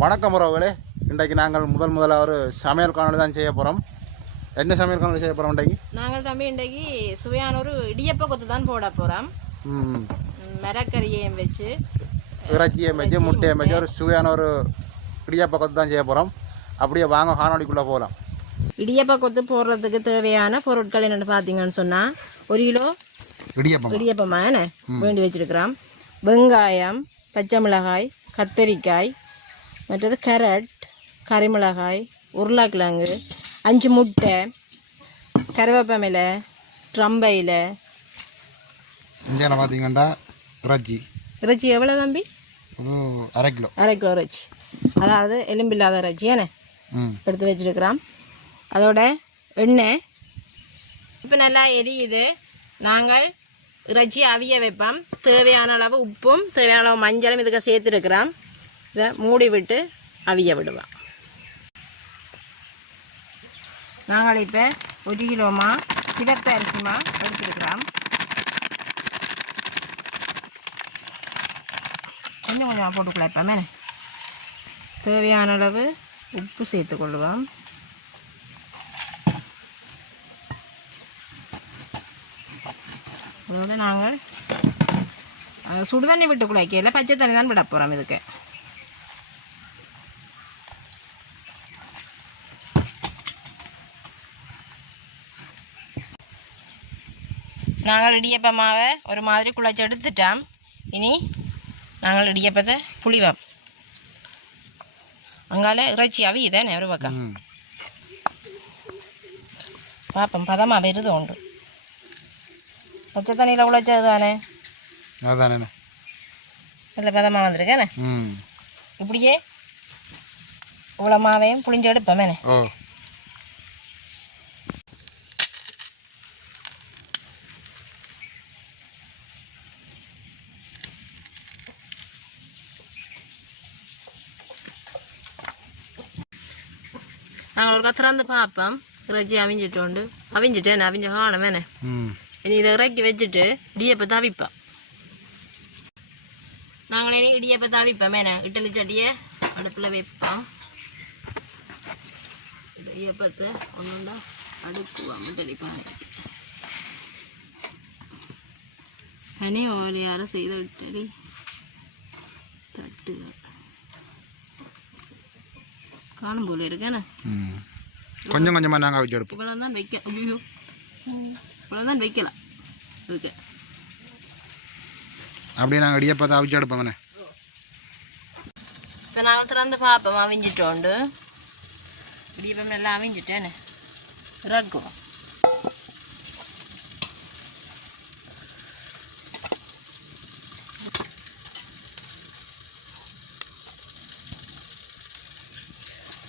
வணக்கம் உறவுகளே. இன்றைக்கு நாங்கள் முதல் முதல்ல ஒரு சமையல் காணொலி தான் செய்ய போகிறோம் என்ன சமையல் காணொலி செய்ய போகிறோம் இன்றைக்கு? நாங்கள் தம்பி இன்றைக்கு சுவையான ஒரு இடியப்ப கொத்து தான் போட போகிறோம் மிரக்கறியையும் வச்சு இறைச்சியை வச்சு முட்டையை வச்சு ஒரு சுவையான ஒரு இடியாப்ப கொத்து தான் செய்ய போகிறோம் அப்படியே வாங்க காணொலிக்குள்ளே போகலாம் இடியப்ப கொத்து போடுறதுக்கு தேவையான பொருட்கள் என்னென்னு பார்த்தீங்கன்னு சொன்னால் ஒரு கிலோ இடியாப்பம்? இடியப்பமாக என்ன? வேண்டி வச்சிருக்கிறோம். வெங்காயம் பச்சை மிளகாய் கத்தரிக்காய் மற்றது கேரட் கறிமிளகாய் உருளைக்கிழங்கு அஞ்சு முட்டை கருவேப்பமிலை ட்ரம்பையில் இங்கே பார்த்தீங்கன்னா இறைச்சி. இறைச்சி எவ்வளோ தம்பி? அரை கிலோ. அரை கிலோ இறைச்சி. அதாவது எலும்பில்லாத இறைச்சி என்ன ம். எடுத்து வச்சிருக்கிறோம் அதோட எண்ணெய். இப்போ நல்லா எரியுது. நாங்கள் இறைச்சி அவிய வைப்போம். தேவையான அளவு உப்பும் தேவையான அளவு மஞ்சளும் இதுக்கு சேர்த்துருக்கிறோம். இதை மூடி விட்டு அவிய விடுவோம் நாங்கள் இப்போ ஒரு கிலோமா சிவத்த அரிசிமா எடுத்துருக்கிறோம். கொஞ்சம் கொஞ்சமாக போட்டுக்கலாம் இப்போ மேலே தேவையான அளவு உப்பு சேர்த்துக்கொள்ளுவோம் அதோட நாங்கள் சுடுதண்ணி விட்டு குழைக்கல பச்சை தண்ணி தான் விட போகிறோம் இதுக்கு. நாங்கள் இடியப்ப மாவை ஒரு மாதிரி குழைச்சி எடுத்துட்டோம். இனி நாங்கள் இடியப்பத்தை புளிவோம். அங்கால இறைச்சி அவியுதானே ஒரு பக்கம். ம். பாப்போம் பதமாக வருது உண்டு பச்சை தண்ணியில் உழைச்சது தானே? அதானே. நல்ல பதமாக வந்திருக்கேனே? இப்படியே இவ்வளோ மாவையும் புளிஞ்சு எடுப்போமேனே ஓ. நாங்கள் ஒரு திறந்து பார்ப்போம் இறைச்சி அவிஞ்சிட்டோண்டு அவிஞ்சிட்டேன் அவிஞ்ச காணுமேனே ம் இனி இதை இறக்கி வச்சுட்டு இடியப்பை தவிப்போம் நாங்கள் இனி இடியப்பை தவிப்போமேனே இட்லி சட்டியை அடுப்பில் வைப்போம் இடியப்பத்தை ஒன்றுண்டா அடுக்குவோம் இட்லி பானை பனி ஓலையார செய்த இட்லி தட்டுகள் காணும் போல இருக்கேண்ணே ம் கொஞ்சம் கொஞ்சமாக நாங்கள் வச்சு எடுப்போம் இவ்வளோ தான் வைக்க ஐயோ இவ்வளோ தான் வைக்கலாம் இதுக்கு அப்படியே நாங்கள் இடியாப்பத்தை அவிச்சு எடுப்போம்ண்ணே இப்போ நாங்கள் திறந்து பார்ப்போம் அவிஞ்சிட்டோண்டு இடியப்பம் நல்லா அவிஞ்சிட்டேன்னு இறக்குவோம்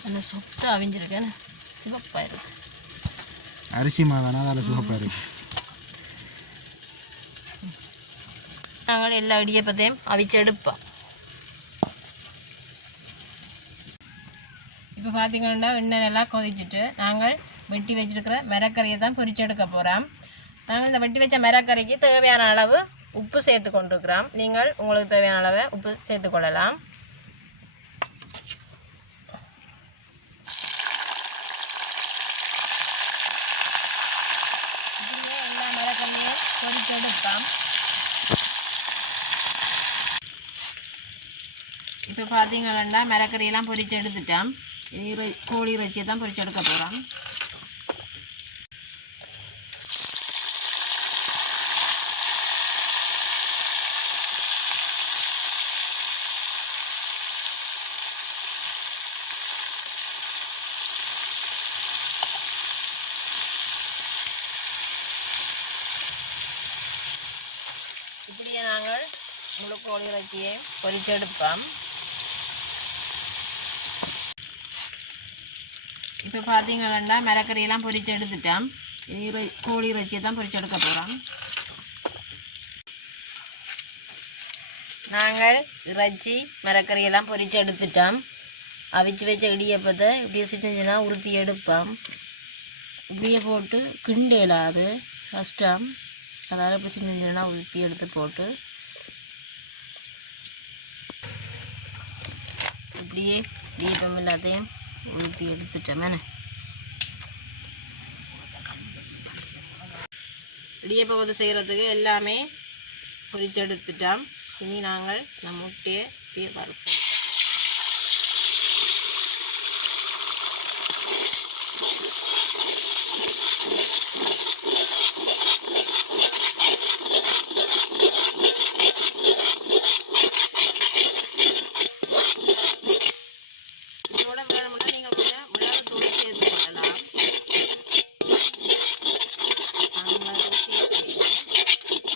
நல்லா சுட்டு அவிஞ்சிருக்கேன்னு சிவப்பாக இருக்கு அரிசி மாதானா அதில் சுகப்பாக இருக்கு நாங்கள் எல்லா இடியப்பத்தையும் அவிச்செடுப்போம் இப்போ பார்த்தீங்கன்னா எண்ணெய் நல்லா கொதிச்சுட்டு நாங்கள் வெட்டி வச்சிருக்கிற மிரக்கறியை தான் பொரிச்செடுக்க போகிறோம் நாங்கள் இந்த வெட்டி வச்ச மிரக்கறிக்கு தேவையான அளவு உப்பு சேர்த்து கொண்டிருக்கிறோம் நீங்கள் உங்களுக்கு தேவையான அளவை உப்பு சேர்த்துக்கொள்ளலாம் இப்படியே எல்லா மிரக்கறியும் பொரிச்செடுப்போம் இப்போ பார்த்தீங்கன்னா மிரக்கறியெல்லாம் பொரிச்சு எடுத்துட்டேன். இனி இறை- கோழி இறைச்சியை தான் பொரிச்சு எடுக்க போகிறோம் இப்படியே நாங்கள் முழு கோழி இறைச்சியை பொரிச்செடுப்போம் இப்போ பார்த்தீங்கன்னா மரக்கறியெல்லாம் பொரிச்சு எடுத்துட்டோம் இனி இறை- கோழி இறைச்சியை தான் பொரிச்சு எடுக்க போகிறோம் நாங்கள் இறைச்சி மிரக்கறியெல்லாம் பொரிச்சு எடுத்துட்டோம். அவிச்சு வச்ச இடியப்பத்தை இப்படியே சின்னஞ்சினா உருத்தி எடுப்போம். இப்படியே போட்டு கிண்டலாது கஷ்டம் அதாவது இப்போ சின்ன உறுத்தி உருத்தி எடுத்து போட்டு இப்படியே இடியப்பம் எல்லாத்தையும் ஊற்றி எடுத்துட்டோமே இடியப்பகுதி செய்கிறதுக்கு எல்லாமே பொறிச்செடுத்துட்டோம் இனி நாங்கள் நம்ம முட்டையை இப்படியே வறுப்போம் இதோட வேணும்னா நீங்கள் கொஞ்சம் மிளகு தூள் சேர்த்து கொள்ளலாம் நாங்கள் அதை சேர்த்து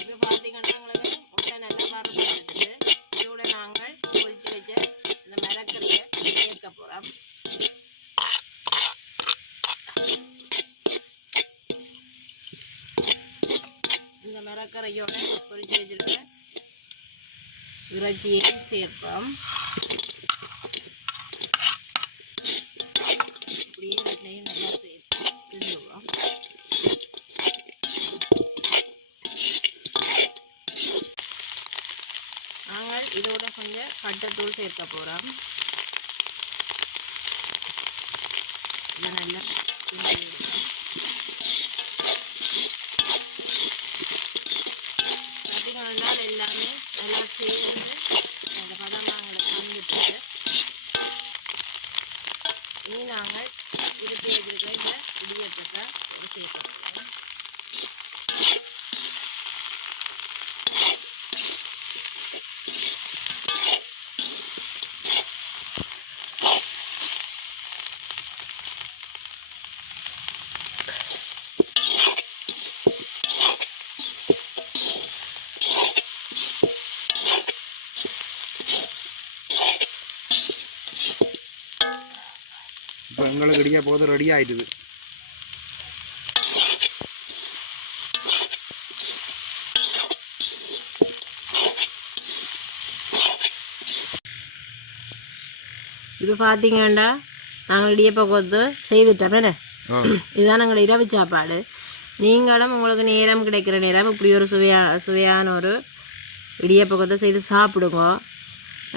இது பார்த்தீங்கன்னா உங்களுக்கு முட்டை நல்லா வறுத்து எடுத்துட்டு இதோட நாங்கள் பொரிச்சு வச்ச இந்த மிளகறியை சேர்க்க போகிறோம் இந்த மிளகரையோட பொறிச்சு வச்சிருக்க இறைச்சியையும் சேர்ப்போம். அப்படியே ரெண்டையும் நல்லா சேர்த்து கிண்டுவோம். நாங்கள் இதோட கொஞ்சம் கட்டத்தூள் சேர்க்க போகிறோம் இதை நல்லா கிண்டி விடுவோம். பார்த்தீங்கன்னா எல்லாமே நல்லா சேர்ந்து அந்த பதமாங்களுக்கு வந்துட்டு இனி நாங்கள் இருப்பி வச்சிருக்கிற இந்த இடியப்பத்தை ஒரு சேர்க்க இப்போ எங்களுக்கு இடியா போகுது ரெடி ஆயிட்டுது இப்போ பார்த்தீங்கன்னா நாங்கள் இடியப்ப கொத்து செய்துட்டோம் என்ன? இதுதான் நாங்கள் இரவு சாப்பாடு. நீங்களும் உங்களுக்கு நேரம் கிடைக்கிற நேரம் இப்படி ஒரு சுவையா சுவையான ஒரு இடியப்ப கொத்தை செய்து சாப்பிடுங்க.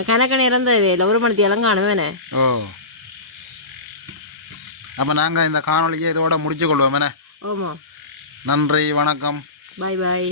கணக்கு நேரம் தேவையில்லை ஒரு மணித்தியாலும் காணுவேனே ஓ அப்போ நாங்கள் இந்த காணொளியை இதோட முடிச்சு கொள்வோம் என்ன நன்றி வணக்கம். பாய் பாய்